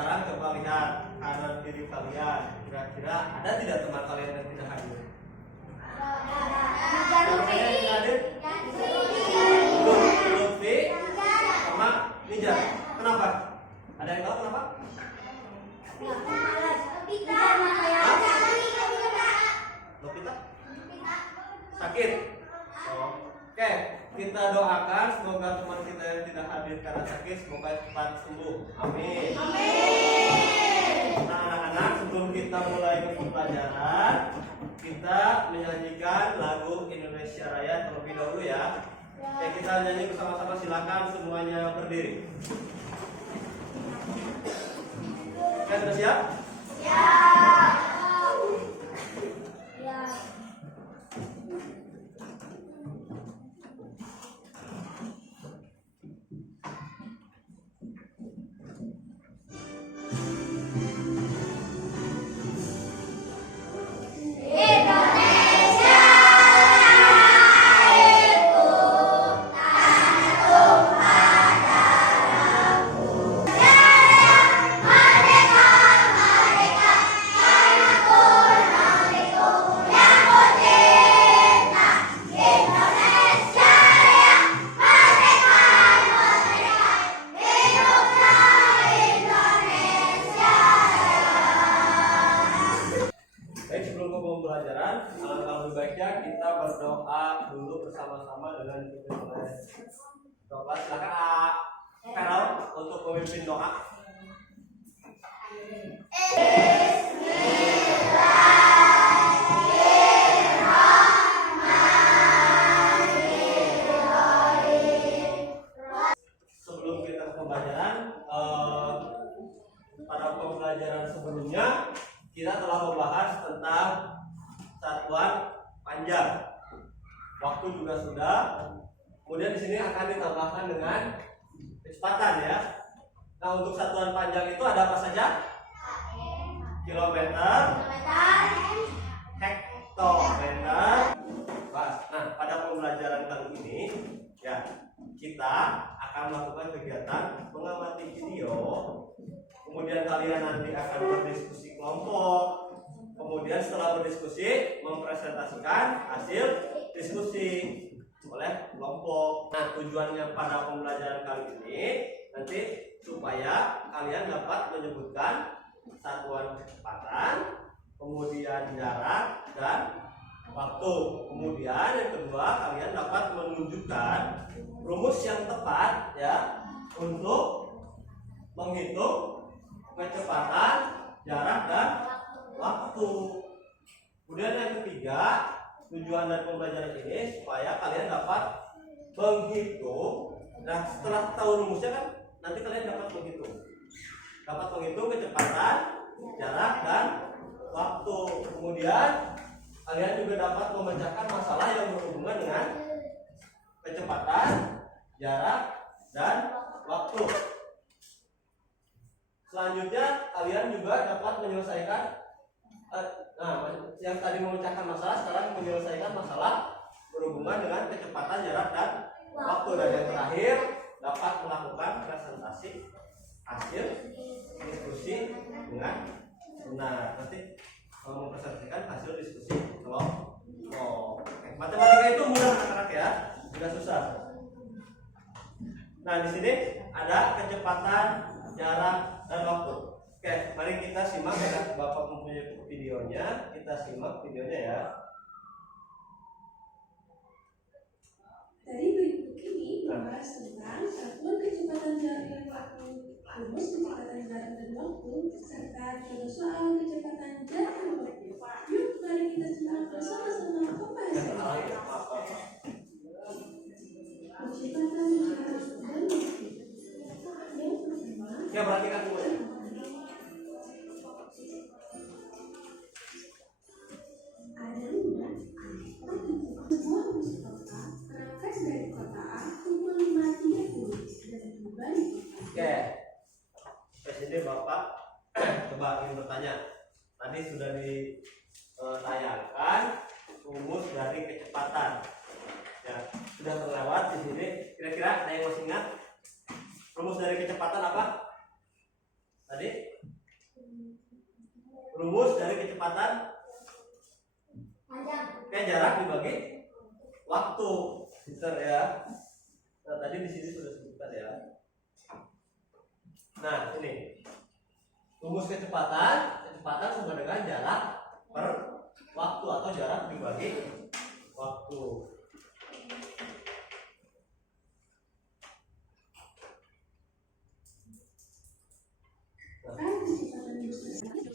sekarang coba lihat kanan kiri kalian. Kira-kira ada tidak teman kalian yang tidak hadir? Lutfi sama Nijar. Kenapa? Ada yang tahu kenapa? Lovita? Sakit. Oke, kita doakan semoga teman kita yang tidak hadir karena sakit semoga cepat sembuh. Amin. Nah, anak-anak, sebelum kita mulai ke pembelajaran, kita menyanyikan lagu Indonesia Raya terlebih dahulu ya. Oke, kita nyanyi bersama-sama, silakan semuanya berdiri. Oke, sudah siap? Siap. Untuk memimpin doa. Sebelum kita ke pembelajaran, pada pembelajaran sebelumnya kita telah membahas tentang satuan panjang. Waktu juga sudah. Kemudian di sini akan ditambahkan dengan kecepatan ya. Nah, untuk satuan panjang itu ada apa saja? Kilometer, hektometer. Nah, pada pembelajaran kali ini ya, kita akan melakukan kegiatan mengamati video. Kemudian kalian nanti akan berdiskusi kelompok. Kemudian setelah berdiskusi mempresentasikan hasil diskusi oleh kelompok. Nah, tujuannya pada pembelajaran kali ini nanti supaya kalian dapat menyebutkan satuan kecepatan, kemudian jarak dan waktu. Kemudian yang kedua, kalian dapat menunjukkan rumus yang tepat ya untuk menghitung kecepatan, jarak dan waktu. Kemudian yang ketiga, tujuan dari pembelajaran ini supaya kalian dapat menghitung. Nah, setelah tahu rumusnya kan nanti kalian dapat menghitung kecepatan, jarak dan waktu. Kemudian kalian juga dapat memecahkan masalah yang berhubungan dengan kecepatan, jarak dan waktu. Selanjutnya kalian juga dapat menyelesaikan yang tadi memecahkan masalah, sekarang menyelesaikan masalah berhubungan dengan kecepatan, jarak dan waktu. Dan yang terakhir dapat melakukan presentasi hasil diskusi dengan benar. Nanti mempresentasikan hasil diskusi kelompok. Matematika itu mudah anak-anak ya, tidak susah. Nah, di sini ada kecepatan, jarak dan waktu. Oke, mari kita simak ya. Bapak mempunyai videonya, kita simak videonya ya. Tadi berikut ini membahas tentang satuan kecepatan jarak dan waktu, rumus kecepatan jarak dan waktu, serta contoh soal kecepatan jarak dan waktu. Yuk, mari kita simak bersama-sama pembahasan. Kecepatan jarak dan waktu. Yang pertama, Ya, perhatikan dulu ya. sebuah bus kota berangkat dari kota A pukul 5.30 dan tiba di kota. Oke, di sini Bapak coba ingin bertanya. Tadi sudah ditayangkan rumus dari kecepatan. Ya, sudah terlewat di sini. Kira-kira ada yang masih ingat? Rumus dari kecepatan apa? Tadi rumus dari kecepatan kayak jarak dibagi waktu, Mister ya. Nah, tadi di sini sudah sebutkan ya. Nah, ini rumus kecepatan sama dengan jarak per waktu atau jarak dibagi waktu. Kan kecepatan bus tersebut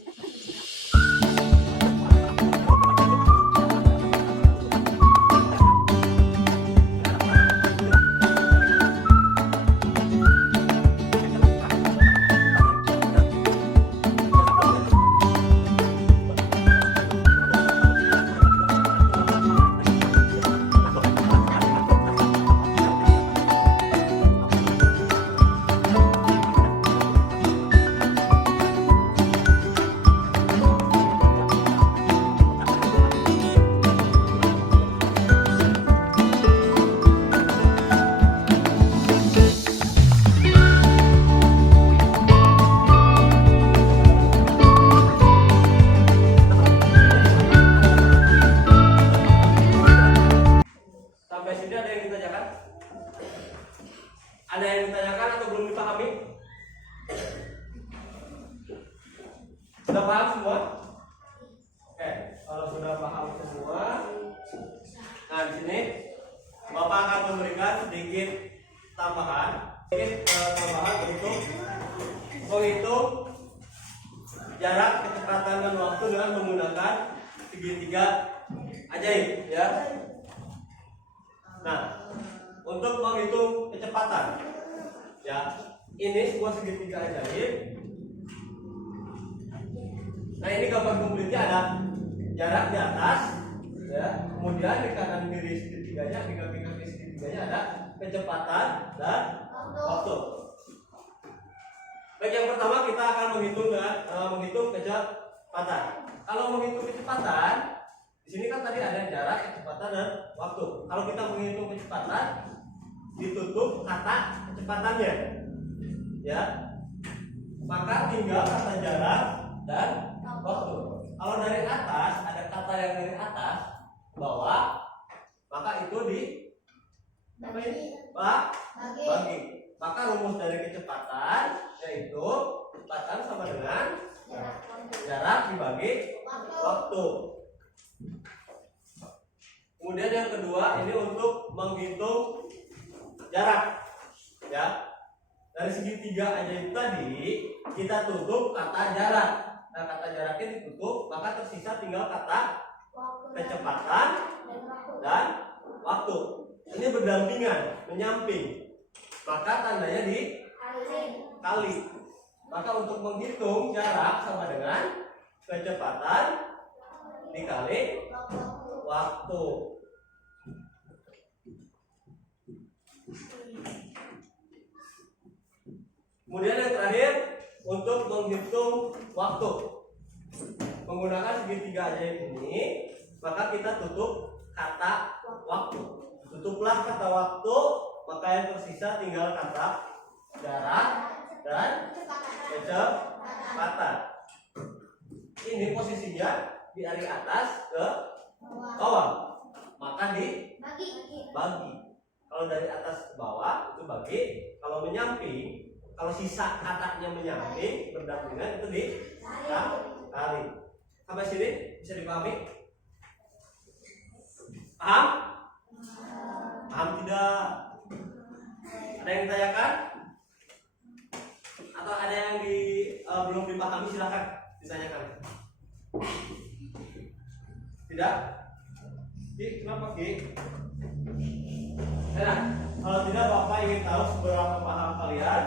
Sampai sini ada yang ditanyakan? Ada yang ditanyakan atau belum dipahami? Sudah paham semua? Oke, kalau sudah paham semua, nah di sini Bapak akan memberikan sedikit tambahan untuk menghitung jarak, kecepatan dan waktu dengan menggunakan segitiga ajaib, ya. Nah, untuk menghitung kecepatan, ya, ini sebuah segitiga ajaib. Nah, ini gambar komplitnya ada jarak di atas, ya. Kemudian di kanan kiri segitiganya, di kaki segitiganya ada kecepatan dan waktu. Baik, yang pertama kita akan menghitung kecepatan. Kalau menghitung kecepatan, di sini kan tadi ada jarak, kecepatan dan waktu. Kalau kita menghitung kecepatan, ditutup kata kecepatannya, ya. Maka tinggal kata jarak dan waktu. Kalau dari atas ada kata yang dari atas ke bawah, maka itu bagi. Maka rumus dari kecepatan yaitu kecepatan sama dengan jarak dibagi waktu. Kemudian yang kedua ini untuk menghitung jarak, ya. Dari segitiga ajaib tadi kita tutup kata jarak. Nah, kata jaraknya ditutup, maka tersisa tinggal kata kecepatan dan waktu. Ini berdampingan, menyamping. Maka tandanya dikali. Maka untuk menghitung jarak sama dengan kecepatan dikali waktu. Kemudian yang terakhir untuk menghitung waktu menggunakan segitiga ajaib ini, maka kita tutup kata waktu. Tutuplah kata waktu, maka yang tersisa tinggal kata jarak dan kecepatan. Ini posisinya dari atas ke bawah, maka dibagi. Kalau dari atas ke bawah itu bagi. Kalau menyamping, kalau sisa katanya menyamping berdampingan itu dikali. Sampai sini bisa dipahami? Paham? Paham tidak? Ada yang ditanyakan? Atau ada yang belum dipahami, silakan ditanyakan. Tidak? Ki, kenapa Ki? Nah, kalau tidak Bapak ingin tahu seberapa paham kalian?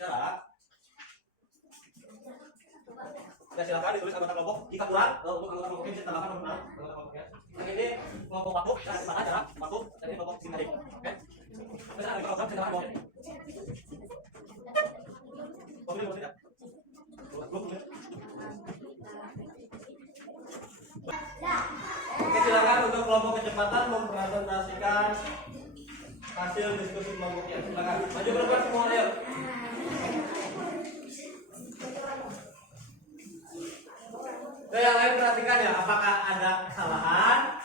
jarak. Ya silakan ditulis anggota kelompok. Jika kurang, untuk anggota kelompoknya bisa tambahkan nomor anggota kelompoknya. Yang ini kelompok waktu, dan di sana jarak waktu, dan ini kelompok sintetik. Oke? Terus ada kelompok bisa tambahkan nomornya. Boleh tidak? Oke, silakan untuk kelompok kecepatan mempresentasikan hasil diskusi kelompoknya. Silakan. Maju ke depan semua, ayo. Oke, yang lain perhatikan ya, apakah ada kesalahan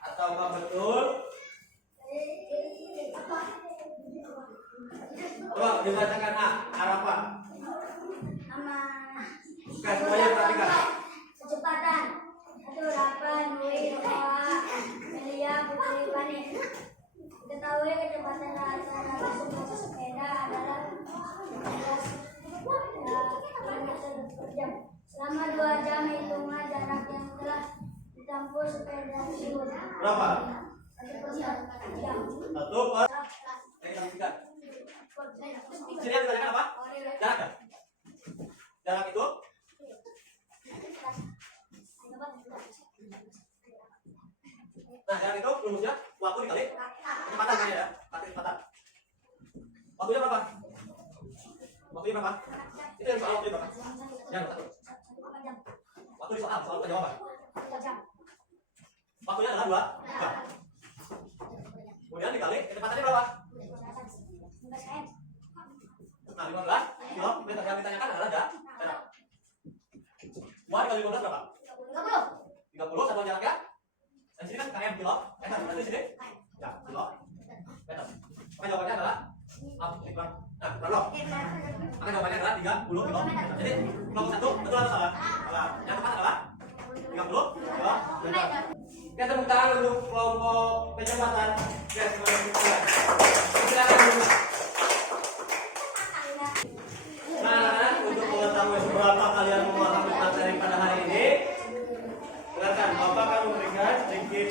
atau apa betul? Coba dibacakan A, harapan. Oke, semuanya perhatikan. Kecepatan 108 Noah Melia Putri Pani. Diketahui kecepatan rata-rata sebuah sepeda adalah 15 km per jam. Selama 2 jam hitungan jarak yang telah ditempuh sepeda tersebut. Berapa? 1 jam. 1 per. Kita buktikan. Sini yang ditanyakan apa? Jarak ya? Jarak itu? Nah, jarak itu rumusnya waktu dikali kecepatan kan ya? Kali kecepatan. Waktunya berapa? Waktunya berapa? Itu yang soal waktunya berapa? Yang satu. Waktu di soal penjawaban. Waktunya adalah 2 jam. Kemudian dikali kecepatannya berapa? Nah, 15 kilometer yang ditanyakan adalah jarak. 2 dikali 15 berapa? 30 satuan jaraknya. Dan sini kan km kilo. Berarti sini ya kilo meter. Maka jawabannya adalah nah, berapa? Maka jawabannya adalah 30 kilo. Jadi kelompok 1 betul atau salah? Salah. Yang tepat adalah 30 kilo. Oke, tepuk tangan untuk kelompok kecepatan. Oke, silakan dulu. Nah, untuk mengetahui seberapa kalian memahami materi pada hari ini, silakan Bapak akan memberikan sedikit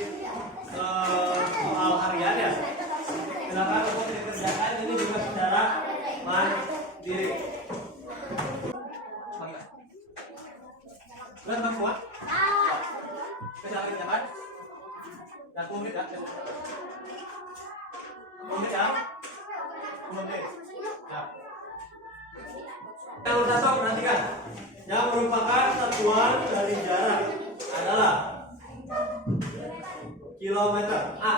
soal harian ya. Silakan untuk dikerjakan ini juga secara mandiri. Sudah teman semua? Silakan kerjakan. Dan 10 menit ya. 10 menit ya. 10 menit. Ya. Yang satu perhatikan, yang merupakan satuan dari jarak adalah kilometer. A.